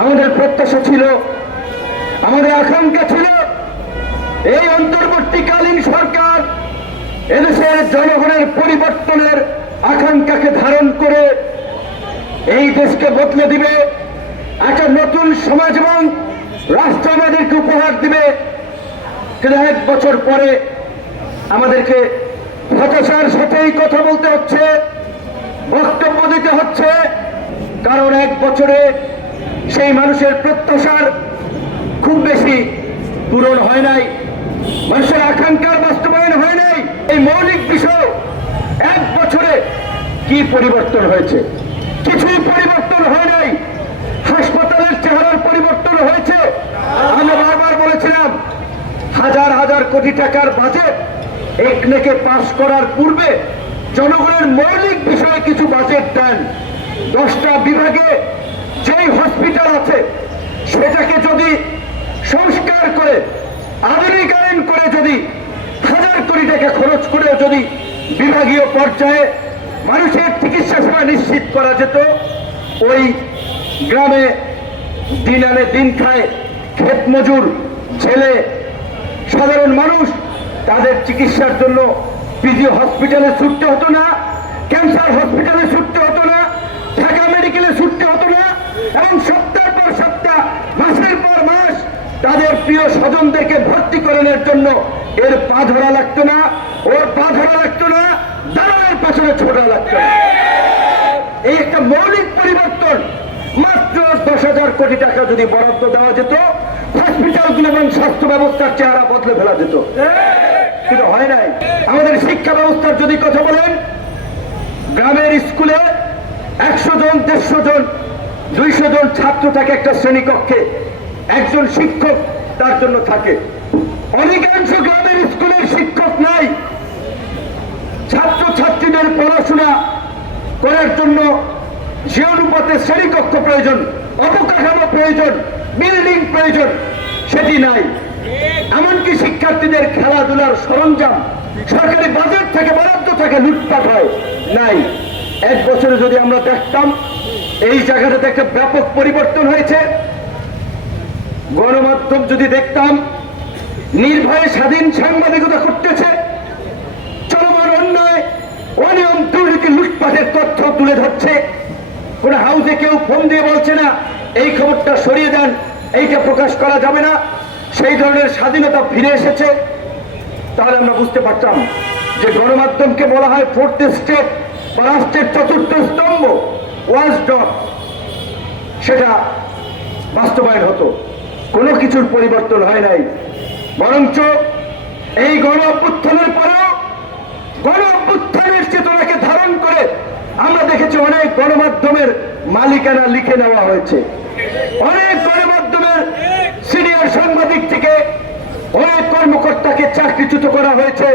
আমাদের প্রত্যাশা ছিল, আমাদের আকাঙ্ক্ষা ছিল, এই অন্তর্বর্তীকালীন সরকার এদেশের জনগণের পরিবর্তনের আকাঙ্ক্ষাকে ধারণ করে এই দেশকে বদলে দিবে, একটা নতুন সমাজ এবং রাষ্ট্র আমাদেরকে উপহার দিবে। কিন্তু এক বছর পরে আমাদেরকে হতাশার সাথেই কথা বলতে হচ্ছে, বক্তব্য দিতে হচ্ছে, কারণ এক বছরে সেই মানুষের প্রত্যাশার খুব বেশি পূরণ হয় নাই। মানুষের আকাঙ্ক্ষার বাস্তবায়ন হয় নাই। এই মৌলিক বিষয় এক বছরে কি পরিবর্তন হয়েছে? কিছুই পরিবর্তন হয় নাই। হাসপাতালের চেহারার পরিবর্তন হয়েছে। আমরা বারবার বলেছিলাম, হাজার হাজার কোটি টাকার বাজেট একনেকে পাশ করার পূর্বে জনগণের মৌলিক বিষয়ে কিছু বাজেট দেন। দশটা বিভাগে আছে, সেটাকে যদি সংস্কার করে, আধুনিকায়ন করে যদি, হাজার কোটি টাকা খরচ করে যদি বিভাগীয় পর্যায়ে মানুষের চিকিৎসা সেবা নিশ্চিত করা যেত, ওই গ্রামে দিন আনে দিন খায় ক্ষেত মজুর, ছেলে, সাধারণ মানুষ, তাদের চিকিৎসার জন্য পিজি হসপিটালে ছুটতে হতো না ক্যান্সার হসপিটালে ছুটতে হতো না, ঢাকা মেডিকেলে ছুটতে হতো না, এবং সপ্তাহ পর সপ্তাহ মাসের পর মাস তাদের প্রিয় স্বজনদেরকে ভর্তি করানোর জন্য এর পা ধরা লাগতো না, ওর পা ধরা লাগতো না দালালের পেছনে ছোটা লাগতো না। এই একটা মৌলিক পরিবর্তন, মাত্র দশ হাজার কোটি টাকা যদি বরাদ্দ দেওয়া যেত হসপিটালগুলো এবং স্বাস্থ্য ব্যবস্থার চেহারা বদলে ফেলা যেত। কিন্তু হয় নাই। আমাদের শিক্ষা ব্যবস্থার যদি কথা বলেন, গ্রামের স্কুলে একশো জন, দেড়শো জন, দুইশো জন ছাত্র থাকে একটা শ্রেণীকক্ষে। একজন শিক্ষক তার জন্য থাকে। অধিকাংশ গ্রামের স্কুলের শিক্ষক নাই। ছাত্র ছাত্রীদের পড়াশোনা করার জন্য যে অনুপাতে শ্রেণীকক্ষ প্রয়োজন, অবকাঠামো প্রয়োজন, বিল্ডিং প্রয়োজন, সেটি নাই। এমনকি শিক্ষার্থীদের খেলাধুলার সরঞ্জাম সরকারি বাজেট থেকে বরাদ্দ থেকে লুটপাট হয়, নাই। এক বছরে যদি আমরা দেখতাম, এই জায়গাটাতে একটা ব্যাপক পরিবর্তন হয়েছে। গণমাধ্যম যদি দেখতাম, নির্ভয়ে স্বাধীন সাংবাদিকতা করতেছে চলমান অন্যায়, অনিয়ম দুর্নীতি লুটপাটের তথ্য তুলে ধরছে, কোন হাউসে কেউ ফোন দিয়ে বলছে না, এই খবরটা সরিয়ে দেন, এইটা প্রকাশ করা যাবে না, সেই ধরনের স্বাধীনতা ফিরে এসেছে, তাহলে আমরা বুঝতে পারতাম যে গণমাধ্যমকে বলা হয় ফোর্থ স্টেট বা রাষ্ট্রের চতুর্থ স্তম্ভ ওয়াজ ডট সেটা বাস্তবায়ন হতো। কোনো কিছুর পরিবর্তন হয় নাই। বরঞ্চ এই গণ অভ্যুত্থানের পরেও গণ অভ্যুত্থানের চেতনাকে ধারণ করে। আমরা দেখেছি অনেক গণমাধ্যমের মালিকানা লিখে নেওয়া হয়েছে। অনেক গণমাধ্যমের সিনিয়র সাংবাদিক থেকে অনেক কর্মকর্তাকে চাকরিচ্যুত করা হয়েছে।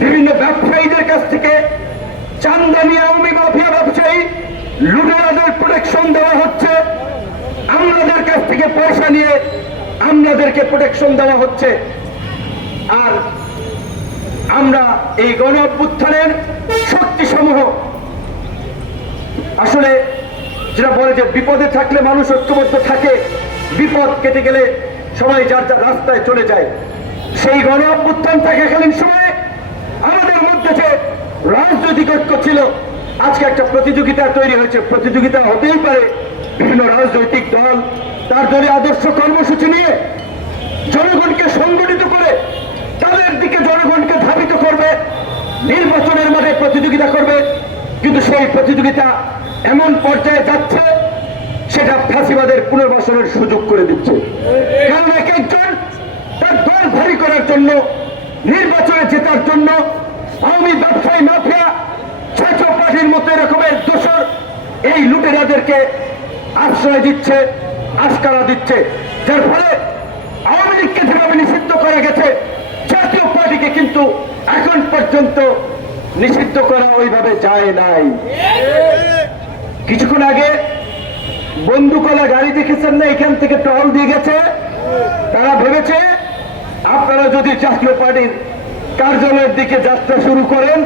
বিভিন্ন ব্যবসায়ীদের কাছ থেকে চান্দানি আওয়ামী মাফিয়া ব্যবসায়ী লুটেরাদের প্রোটেকশন দেওয়া হচ্ছে। আমলাদের কাছ থেকে পয়সা নিয়ে আমলাদেরকে প্রোটেকশন দেওয়া হচ্ছে। আর আমরা এই গণ অভ্যুত্থানের শক্তি সমূহ আসলে যেটা বলে যে বিপদে থাকলে মানুষ ঐক্যবদ্ধ থাকে, বিপদ কেটে গেলে সবাই যার যার রাস্তায় চলে যায়। সেই গণ অভ্যুত্থান থাকাকালীন সময়ে আমাদের মধ্যে যে রাজনৈতিক ঐক্য ছিল, আজকে একটা প্রতিযোগিতা তৈরি হয়েছে। প্রতিযোগিতা হতেই পারে বিভিন্ন রাজনৈতিক দল তার দলীয় আদর্শ কর্মসূচি নিয়ে জনগণকে সংগঠিত করে তাদের দিকে জনগণকে ধাবিত করবে, নির্বাচনের মাঠে প্রতিযোগিতা করবে। কিন্তু সেই প্রতিযোগিতা এমন পর্যায়ে যাচ্ছে, সেটা ফাঁসিবাদের পুনর্বাসনের সুযোগ করে দিচ্ছে। কারণ এক একজন তার দল ভারী করার জন্য, নির্বাচনে জেতার জন্য আওয়ামী ব্যবসায়ী মাফিয়া ছাত্র পার্টির মতো এরকমের দোষর এই লুটেরাদেরকে আশ্রয় দিচ্ছে আস্কারা দিচ্ছে। যার ফলে আওয়ামী লীগকে যেভাবে নিষিদ্ধ করা গেছে, জাতীয় পার্টিকে কিন্তু এখন পর্যন্ত নিষিদ্ধ করা ওইভাবে যায় নাই। কিছুক্ষণ আগে বন্দুকলা গাড়ি দেখেছেন না, এখান থেকে টহল দিয়ে গেছে। তারা ভেবেছে, আপনারা যদি জাতীয় পার্টির কার্যালয়ের দিকে যাত্রা শুরু করেন,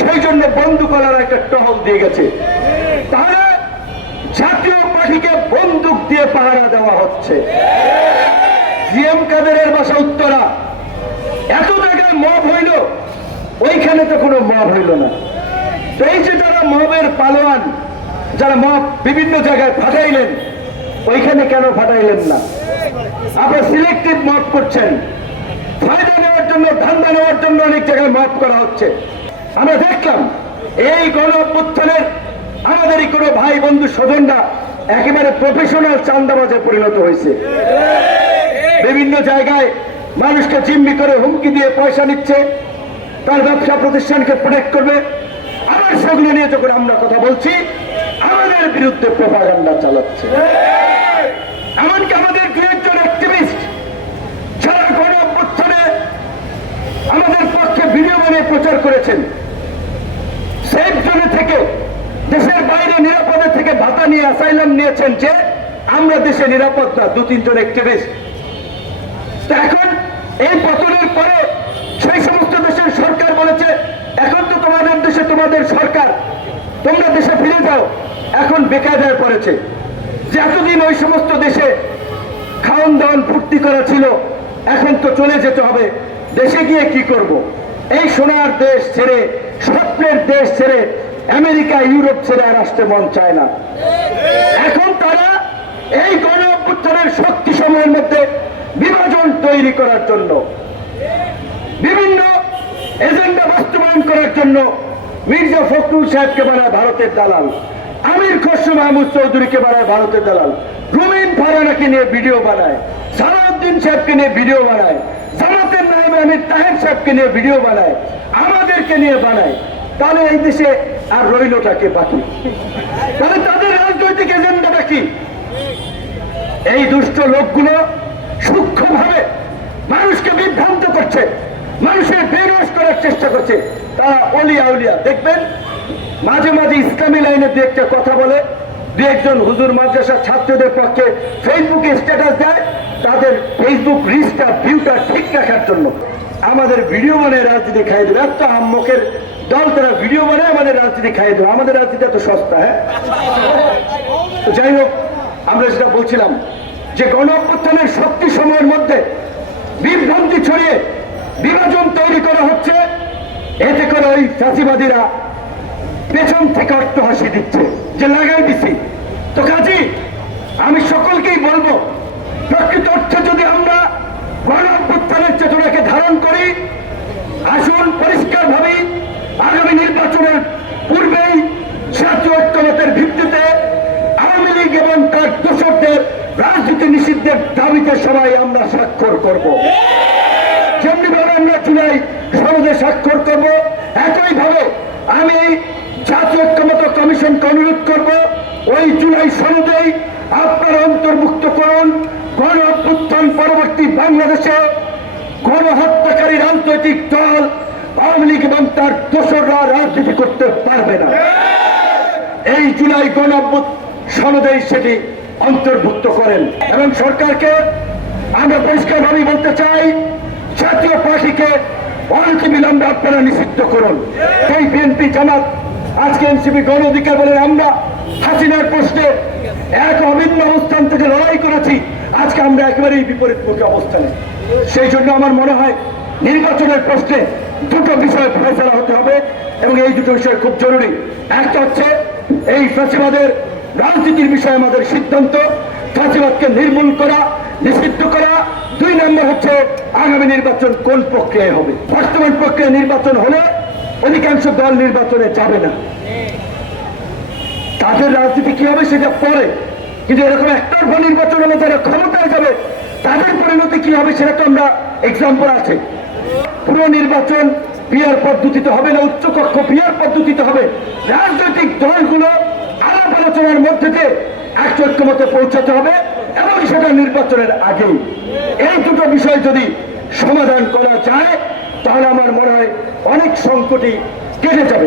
সেই জন্য বন্দুকলার একটা টহল দিয়ে গেছে তাহলে জাতীয় পার্টি পাখিকে বন্দুক দিয়ে পাহারা দেওয়া হচ্ছে। জিএম কাদেরের বাসা উত্তরা। এত জায়গায় মব হইল, ওইখানে তো কোনো মব হইল না। এই যে যারা মবের পালোয়ান, যারা মব বিভিন্ন জায়গায় ফাটাইলেন, ওইখানে কেন ফাটাইলেন না? আপনার সিলেক্টিভ মব করছেন। ফায়দা নেওয়ার জন্য, ধান্দা নেওয়ার জন্য অনেক জায়গায় মব করা হচ্ছে। আমরা দেখলাম, এই গণ আমাদেরই কোনো ভাই বন্ধু স্বজনরা একেবারে প্রফেশনাল চান্দাবাজে পরিণত হয়েছে। বিভিন্ন জায়গায় মানুষকে জিম্মি করে হুমকি দিয়ে পয়সা নিচ্ছে, তার ব্যবসা প্রতিষ্ঠানকে প্রোটেক্ট করবে। আবার সেগুলো নিয়ে যখন আমরা কথা বলছি, আমাদের বিরুদ্ধে প্রপাগান্ডা চালাচ্ছে। এমনকি আমাদের দু একজন অ্যাক্টিভিস্ট যারা গণ আমাদের পক্ষে ভিডিও প্রচার করেছেন। সেফ জোনে থেকে দেশের বাইরে নিরাপদে থেকে ভাতা নিয়ে অ্যাসাইলাম নিয়েছেন যে, আমরা দেশে নিরাপদ না, দু তিনজন অ্যাক্টিভিস্ট এখন এই পতনের পরে সেই সমস্ত দেশের সরকার বলেছে, এখন তো তোমাদের দেশে তোমাদের সরকার, তোমরা দেশে ফিরে যাও। এখন বেকায়দায় পড়েছে। যে এতদিন ওই সমস্ত দেশে খাওয়ান দাওয়ান ফুর্তি করা ছিল, এখন তো চলে যেতে হবে। দেশে গিয়ে কি করব। এই সোনার দেশ ছেড়ে, স্বপ্নের দেশ ছেড়ে আমেরিকা, ইউরোপ ছেড়ে আসতে মন চায় না। এখন তারা এই গণ অভ্যুত্থানের শক্তি সময়ের মধ্যে বিভাজন তৈরি করার জন্য, বিভিন্ন এজেন্ডা বাস্তবায়ন করার জন্য মির্জা ফখরুল সাহেবকে বানায় ভারতের দালাল, আমির খসরু মাহমুদ চৌধুরীকে বানায় ভারতের দালাল, রুমিন ফারানাকে নিয়ে ভিডিও বানায়, সালাউদ্দিন সাহেবকে নিয়ে ভিডিও বানায়, জামাতের নাইম আমির তাহের সাহেবকে নিয়ে ভিডিও বানায়, আমাদেরকে নিয়ে বানায়। তাহলে এই দেশে আর রইলটাকে বাকি। তাহলে তাদের রাজনৈতিক এজেন্ডাটা কি? এই দুষ্ট লোকগুলো সূক্ষ্মভাবে মানুষকে বিভ্রান্ত করছে, মানুষের বেরোস করার চেষ্টা করছে। তারা অলিয়া উলিয়া। দেখবেন, মাঝে মাঝে ইসলামী লাইনে দু একটা কথা বলে, দু একজন হুজুর মাদ্রাসার ছাত্রদের পক্ষে ফেসবুকে স্ট্যাটাস দেয়, তাদের ফেসবুক রিচটা ভিউটা ঠিক রাখার জন্য। আমাদের ভিডিও বানায় রাজনীতি খাই দেবে। এত আম্মকের দল তারা ভিডিও বানায় আমাদের রাজনীতি খাই দেবে। আমাদের রাজনীতি এত সস্তা হ্যাঁ? তো যাই হোক, আমরা যেটা বলছিলাম যে গণ অভ্যুত্থানের শক্তি সময়ের মধ্যে বিভ্রান্তি ছড়িয়ে বিভাজন তৈরি করা হচ্ছে, এতে করে ওই চাষিবাদীরা পেছন থেকে হাসি দিচ্ছে, যে লাগাই দিছি। তো কাজী, আমি সকলকেই বলব, প্রকৃত অর্থে যদি আমরা গণ অভ্যুত্থানের চেতনাকে ধারণ করি আসুন পরিষ্কার ভাবে আগামী নির্বাচনের পূর্বেই জাতীয় ঐক্যমতের ভিত্তিতে আওয়ামী লীগ এবং তার দোষকদের রাজনীতি নিষিদ্ধের দাবিতে সবাই আমরা স্বাক্ষর করব। যেমনি ভাবে আমরা জুলাই সনদে স্বাক্ষর করব একই ভাবে আমি জাতীয় ঐক্যমত কমিশনকে অনুরোধ করব, ওই জুলাই সনদেই আপনারা অন্তর্ভুক্ত করুন। গণ অভ্যুত্থান পরবর্তী বাংলাদেশে গণহত্যাকারী রাজনৈতিক দল আওয়ামী লীগ এবং তার দোসররা রাজনীতি করতে পারবে না। এই জুলাই গণ সনদেই সেটি অন্তর্ভুক্ত করেন এবং সরকারকে আমরা পরিষ্কারভাবেই বলতে চাই, জাতীয় পার্টিকে অনেক বিলম্বে আপনারা নিষিদ্ধ করুন। এই বিএনপি জামাত, আজকে এনসিপি গণ অধিকার বলে আমরা হাসিনার প্রশ্নে এক অভিন্ন অবস্থান থেকে লড়াই করেছি। আজকে আমরা একেবারেই বিপরীতমুখী অবস্থানে। সেই জন্য আমার মনে হয়, নির্বাচনের প্রশ্নে দুটো বিষয় ফেসলা হতে হবে এবং এই দুটো বিষয় খুব জরুরি। একটা হচ্ছে, এই ফ্যাসিবাদের রাজনীতির বিষয়ে আমাদের সিদ্ধান্ত, ফ্যাসিবাদকে নির্মূল করা, নিষিদ্ধ করা। দুই নম্বর হচ্ছে, আগামী নির্বাচন কোন প্রক্রিয়ায় হবে? বর্তমান প্রক্রিয়া নির্বাচন হলে অধিকাংশ দল নির্বাচনে যাবে না। তাদের রাজনীতি কি হবে সেটা পরে। কিন্তু এরকম একতরফা নির্বাচন হলে যারা ক্ষমতায় যাবে, তাদের পরিণতি কি হবে সেটা তো আমরা এক্সাম্পল আছে। পুরো নির্বাচন পিয়ার পদ্ধতিতে হবে না, উচ্চকক্ষ পিয়ার পদ্ধতিতে হবে। রাজনৈতিক দলগুলো আলাপ আলোচনার মধ্যে দিয়ে একটা ঐক্যমতে পৌঁছাতে হবে এবং সেটা নির্বাচনের আগেই। এই দুটো বিষয় যদি সমাধান করা যায়, তাহলে আমার মনে হয় অনেক সংকটই কেটে যাবে।